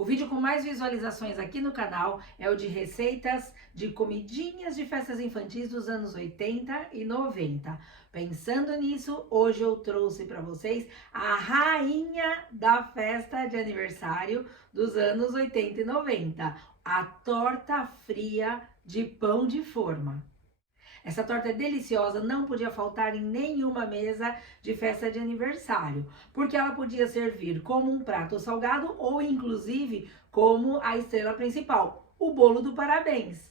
O vídeo com mais visualizações aqui no canal é o de receitas de comidinhas de festas infantis dos anos 80 e 90. Pensando nisso, hoje eu trouxe para vocês a rainha da festa de aniversário dos anos 80 e 90, a torta fria de pão de forma. Essa torta é deliciosa, não podia faltar em nenhuma mesa de festa de aniversário, porque ela podia servir como um prato salgado ou inclusive como a estrela principal, o bolo do parabéns.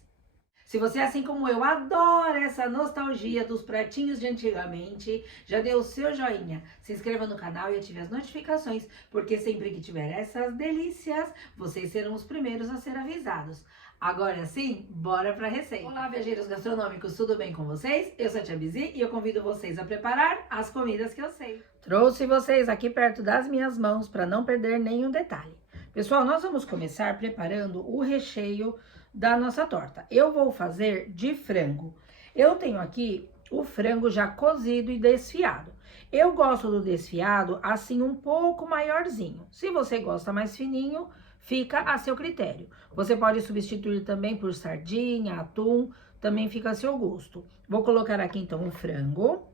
Se você, assim como eu, adora essa nostalgia dos pratinhos de antigamente, já dê o seu joinha, se inscreva no canal e ative as notificações, porque sempre que tiver essas delícias, vocês serão os primeiros a ser avisados. Agora sim, bora pra receita. Olá, viajeiros gastronômicos, tudo bem com vocês? Eu sou a Tia Bizi e eu convido vocês a preparar as comidas que eu sei. Trouxe vocês aqui perto das minhas mãos para não perder nenhum detalhe. Pessoal, nós vamos começar preparando o recheio da nossa torta. Eu vou fazer de frango. Eu tenho aqui o frango já cozido e desfiado. Eu gosto do desfiado assim um pouco maiorzinho. Se você gosta mais fininho, fica a seu critério. Você pode substituir também por sardinha, atum, também fica a seu gosto. Vou colocar aqui então o frango.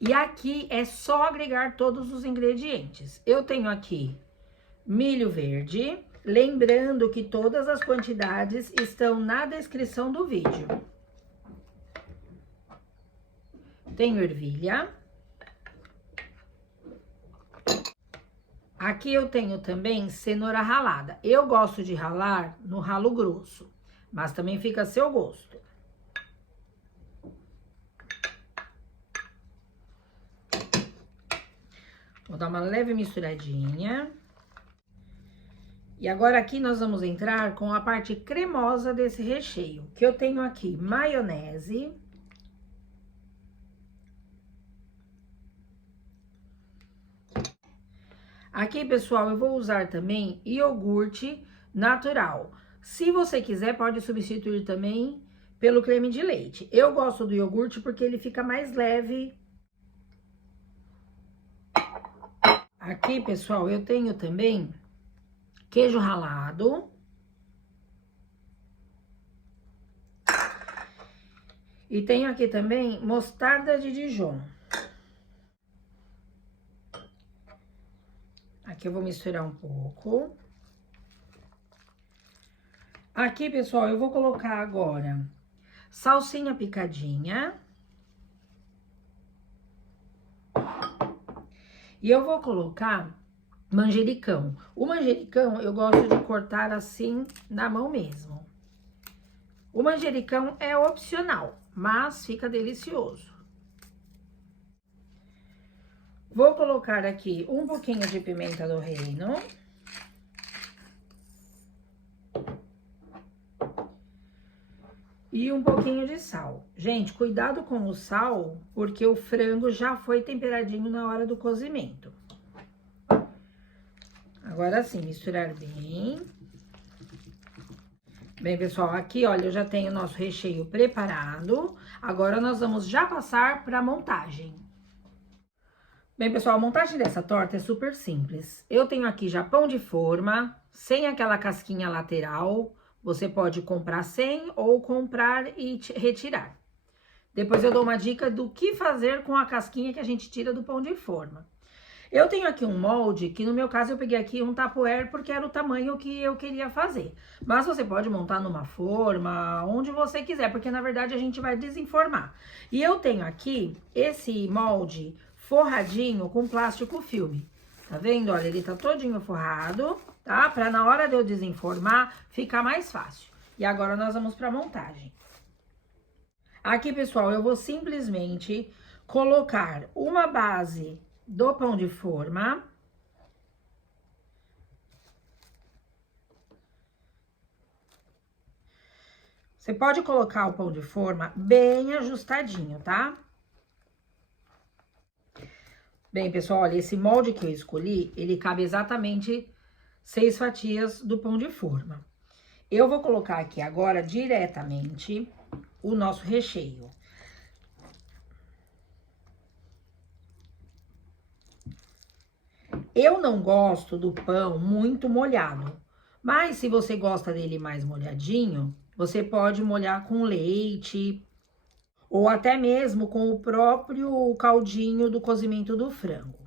E aqui é só agregar todos os ingredientes. Eu tenho aqui milho verde, lembrando que todas as quantidades estão na descrição do vídeo. Tenho ervilha. Aqui eu tenho também cenoura ralada. Eu gosto de ralar no ralo grosso, mas também fica a seu gosto. Vou dar uma leve misturadinha. E agora aqui nós vamos entrar com a parte cremosa desse recheio, que eu tenho aqui maionese. Aqui, pessoal, eu vou usar também iogurte natural. Se você quiser, pode substituir também pelo creme de leite. Eu gosto do iogurte porque ele fica mais leve. Aqui, pessoal, eu tenho também queijo ralado. E tenho aqui também mostarda de Dijon. Aqui eu vou misturar um pouco. Aqui, pessoal, eu vou colocar agora salsinha picadinha. E eu vou colocar manjericão. O manjericão eu gosto de cortar assim na mão mesmo. O manjericão é opcional, mas fica delicioso. Vou colocar aqui um pouquinho de pimenta do reino. E um pouquinho de sal. Gente, cuidado com o sal, porque o frango já foi temperadinho na hora do cozimento. Agora sim, misturar bem. Bem, pessoal, aqui, olha, eu já tenho o nosso recheio preparado. Agora, nós vamos já passar para a montagem. Bem, pessoal, a montagem dessa torta é super simples. Eu tenho aqui já pão de forma, sem aquela casquinha lateral. Você pode comprar sem ou comprar e retirar. Depois eu dou uma dica do que fazer com a casquinha que a gente tira do pão de forma. Eu tenho aqui um molde, que no meu caso eu peguei aqui um Tupperware porque era o tamanho que eu queria fazer. Mas você pode montar numa forma, onde você quiser, porque na verdade a gente vai desenformar. E eu tenho aqui esse molde forradinho com plástico filme. Tá vendo? Olha, ele tá todinho forrado, tá? Pra na hora de eu desenformar, ficar mais fácil. E agora nós vamos pra montagem. Aqui, pessoal, eu vou simplesmente colocar uma base do pão de forma. Você pode colocar o pão de forma bem ajustadinho, tá? Bem, pessoal, olha, esse molde que eu escolhi, ele cabe exatamente 6 fatias do pão de forma. Eu vou colocar aqui agora diretamente o nosso recheio. Eu não gosto do pão muito molhado, mas se você gosta dele mais molhadinho, você pode molhar com leite ou até mesmo com o próprio caldinho do cozimento do frango.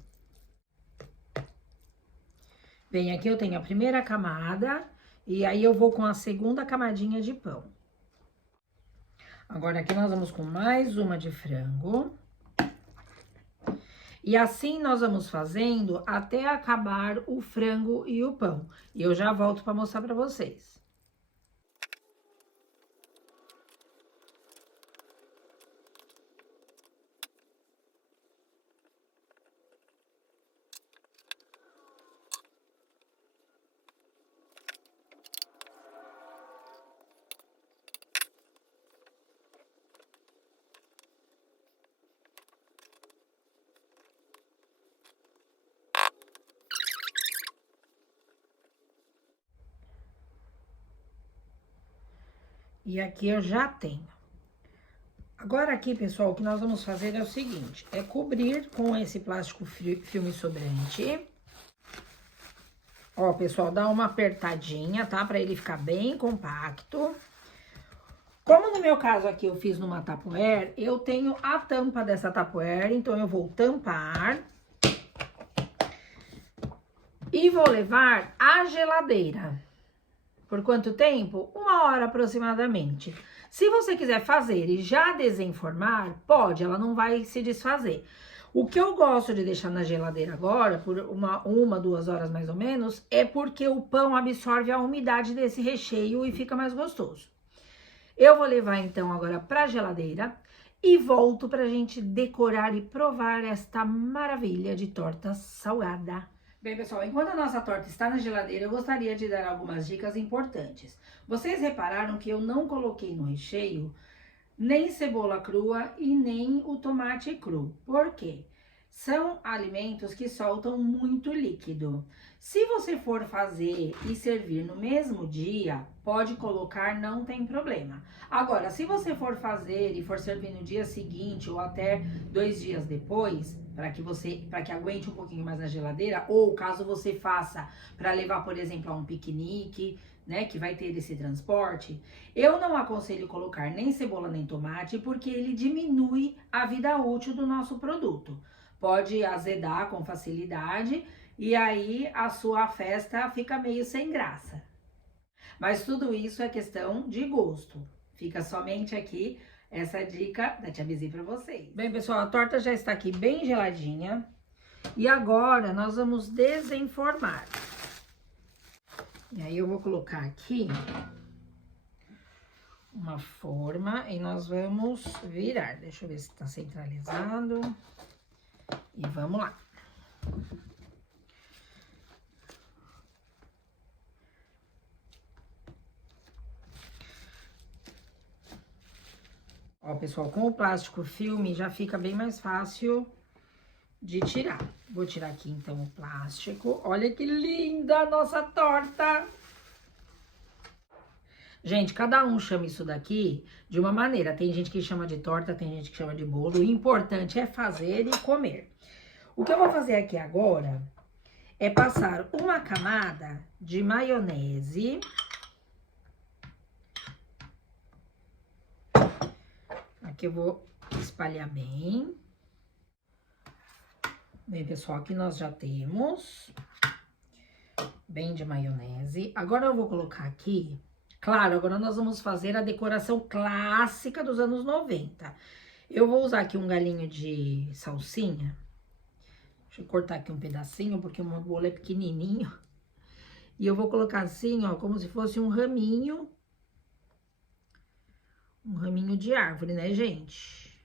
Bem, aqui eu tenho a primeira camada e aí eu vou com a segunda camadinha de pão. Agora aqui nós vamos com mais uma de frango. E assim nós vamos fazendo até acabar o frango e o pão. E eu já volto para mostrar para vocês. E aqui eu já tenho. Agora aqui, pessoal, o que nós vamos fazer é o seguinte, é cobrir com esse plástico filme sobrante. Ó, pessoal, dá uma apertadinha, tá? Pra ele ficar bem compacto. Como no meu caso aqui eu fiz numa Tupperware, eu tenho a tampa dessa Tupperware, então eu vou tampar. E vou levar à geladeira. Por quanto tempo? 1 hora aproximadamente. Se você quiser fazer e já desenformar, pode, ela não vai se desfazer. O que eu gosto de deixar na geladeira agora, por 2 horas mais ou menos, é porque o pão absorve a umidade desse recheio e fica mais gostoso. Eu vou levar então agora pra geladeira e volto pra gente decorar e provar esta maravilha de torta salgada. Bem, pessoal, enquanto a nossa torta está na geladeira, eu gostaria de dar algumas dicas importantes. Vocês repararam que eu não coloquei no recheio nem cebola crua e nem o tomate cru. Por quê? São alimentos que soltam muito líquido. Se você for fazer e servir no mesmo dia, pode colocar, não tem problema. Agora, se você for fazer e for servir no dia seguinte ou até 2 dias depois, para que aguente um pouquinho mais na geladeira, ou caso você faça para levar, por exemplo, a um piquenique, né, que vai ter esse transporte, eu não aconselho colocar nem cebola nem tomate, porque ele diminui a vida útil do nosso produto. Pode azedar com facilidade e aí a sua festa fica meio sem graça. Mas tudo isso é questão de gosto. Fica somente aqui essa dica da Tia Bizi para vocês. Bem, pessoal, a torta já está aqui bem geladinha. E agora nós vamos desenformar. E aí eu vou colocar aqui uma forma e nós vamos virar. Deixa eu ver se tá centralizado. E vamos lá. Ó, pessoal, com o plástico filme já fica bem mais fácil de tirar. Vou tirar aqui, então, o plástico. Olha que linda a nossa torta! Gente, cada um chama isso daqui de uma maneira. Tem gente que chama de torta, tem gente que chama de bolo. O importante é fazer e comer. O que eu vou fazer aqui agora é passar uma camada de maionese. Aqui eu vou espalhar bem. Bem, pessoal, aqui nós já temos bem de maionese. Agora eu vou colocar aqui, claro, agora nós vamos fazer a decoração clássica dos anos 90. Eu vou usar aqui um galinho de salsinha. Deixa eu cortar aqui um pedacinho, porque o meu bolo é pequenininho. E eu vou colocar assim, ó, como se fosse um raminho. Um raminho de árvore, né, gente?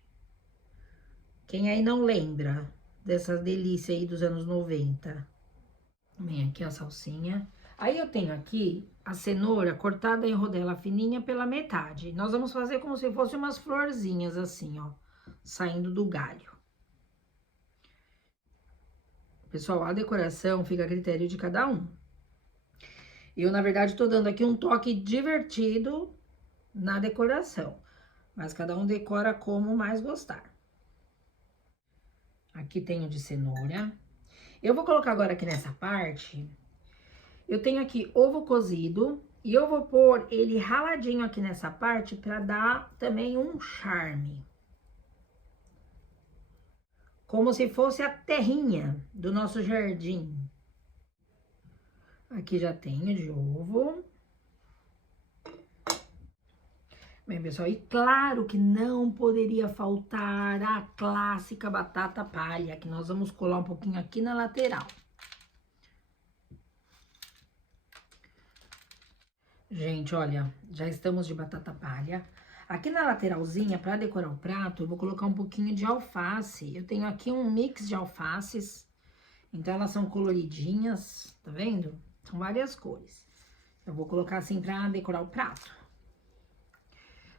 Quem aí não lembra dessa delícia aí dos anos 90? Vem aqui a salsinha. Aí eu tenho aqui a cenoura cortada em rodela fininha pela metade. Nós vamos fazer como se fossem umas florzinhas assim, ó, saindo do galho. Pessoal, a decoração fica a critério de cada um. Eu, na verdade, tô dando aqui um toque divertido na decoração, mas cada um decora como mais gostar. Aqui tenho de cenoura. Eu vou colocar agora aqui nessa parte, eu tenho aqui ovo cozido e eu vou pôr ele raladinho aqui nessa parte pra dar também um charme. Como se fosse a terrinha do nosso jardim. Aqui já tenho de ovo. Bem, pessoal, e claro que não poderia faltar a clássica batata palha, que nós vamos colar um pouquinho aqui na lateral. Gente, olha, já estamos de batata palha. Aqui na lateralzinha, para decorar o prato, eu vou colocar um pouquinho de alface. Eu tenho aqui um mix de alfaces, então elas são coloridinhas, tá vendo? São várias cores. Eu vou colocar assim para decorar o prato.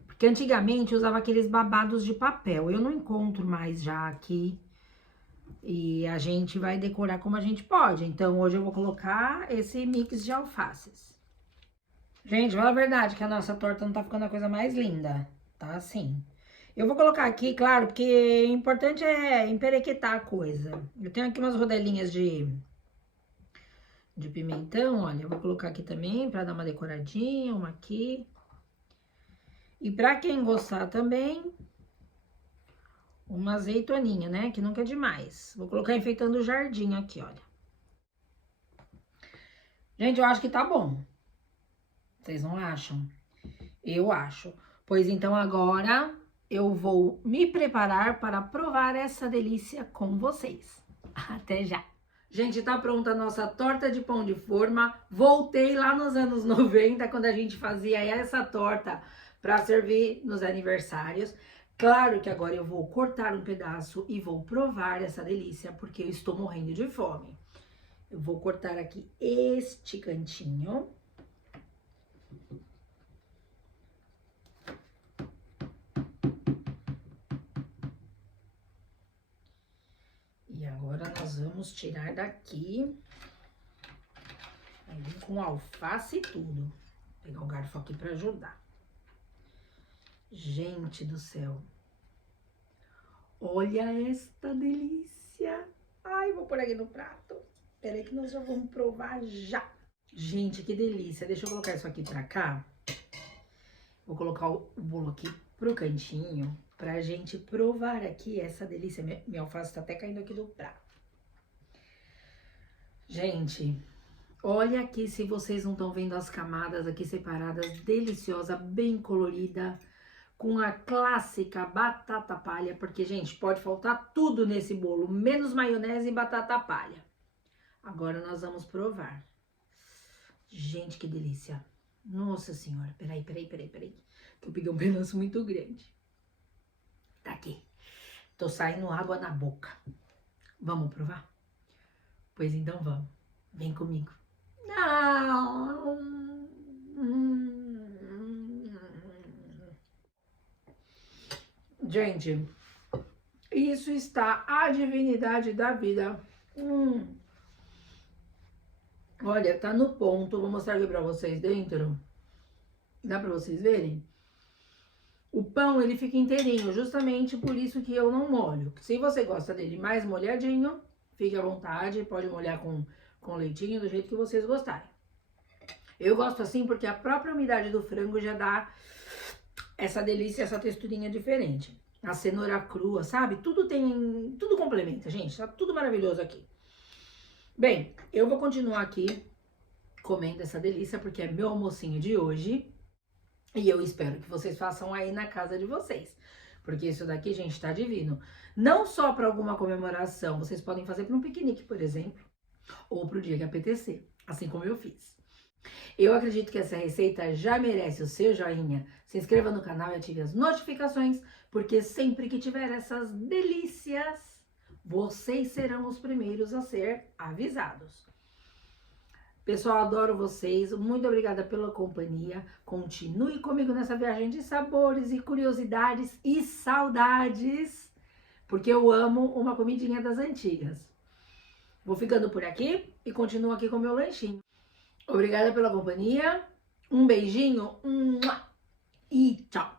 Porque antigamente eu usava aqueles babados de papel, eu não encontro mais já aqui. E a gente vai decorar como a gente pode. Então, hoje eu vou colocar esse mix de alfaces. Gente, fala a verdade que a nossa torta não tá ficando a coisa mais linda, tá assim. Eu vou colocar aqui, claro, porque o importante é emperequetar a coisa. Eu tenho aqui umas rodelinhas de pimentão, olha, eu vou colocar aqui também pra dar uma decoradinha, uma aqui. E pra quem gostar também, uma azeitoninha, né, que nunca é demais. Vou colocar enfeitando o jardim aqui, olha. Gente, eu acho que tá bom. Vocês não acham? Eu acho. Pois então agora eu vou me preparar para provar essa delícia com vocês. Até já! Gente, tá pronta a nossa torta de pão de forma. Voltei lá nos anos 90, quando a gente fazia essa torta para servir nos aniversários. Claro que agora eu vou cortar um pedaço e vou provar essa delícia, porque eu estou morrendo de fome. Eu vou cortar aqui este cantinho. E agora nós vamos tirar daqui. Aí vem com alface e tudo. Vou pegar o garfo aqui para ajudar. Gente do céu. Olha esta delícia. Ai, vou pôr aqui no prato. Peraí que nós já vamos provar já. Gente, que delícia. Deixa eu colocar isso aqui pra cá. Vou colocar o bolo aqui pro cantinho pra gente provar aqui essa delícia. Minha alface tá até caindo aqui do prato. Gente, olha aqui se vocês não estão vendo as camadas aqui separadas. Deliciosa, bem colorida. Com a clássica batata palha. Porque, gente, pode faltar tudo nesse bolo. Menos maionese e batata palha. Agora nós vamos provar. Gente, que delícia. Nossa senhora. Peraí. Que eu peguei um pedaço muito grande. Tá aqui. Tô saindo água na boca. Vamos provar? Pois então vamos. Vem comigo. Não. Gente, isso está a divindade da vida. Olha, tá no ponto. Vou mostrar aqui pra vocês dentro. Dá pra vocês verem? O pão, ele fica inteirinho, justamente por isso que eu não molho. Se você gosta dele mais molhadinho, fique à vontade, pode molhar com leitinho, do jeito que vocês gostarem. Eu gosto assim porque a própria umidade do frango já dá essa delícia, essa texturinha diferente. A cenoura crua, sabe? Tudo complementa, gente. Tá tudo maravilhoso aqui. Bem, eu vou continuar aqui comendo essa delícia, porque é meu almocinho de hoje. E eu espero que vocês façam aí na casa de vocês. Porque isso daqui, gente, tá divino. Não só para alguma comemoração, vocês podem fazer para um piquenique, por exemplo. Ou pro dia que apetecer, assim como eu fiz. Eu acredito que essa receita já merece o seu joinha. Se inscreva no canal e ative as notificações, porque sempre que tiver essas delícias, vocês serão os primeiros a ser avisados. Pessoal, adoro vocês. Muito obrigada pela companhia. Continue comigo nessa viagem de sabores e curiosidades e saudades, porque eu amo uma comidinha das antigas. Vou ficando por aqui e continuo aqui com o meu lanchinho. Obrigada pela companhia. Um beijinho. E tchau.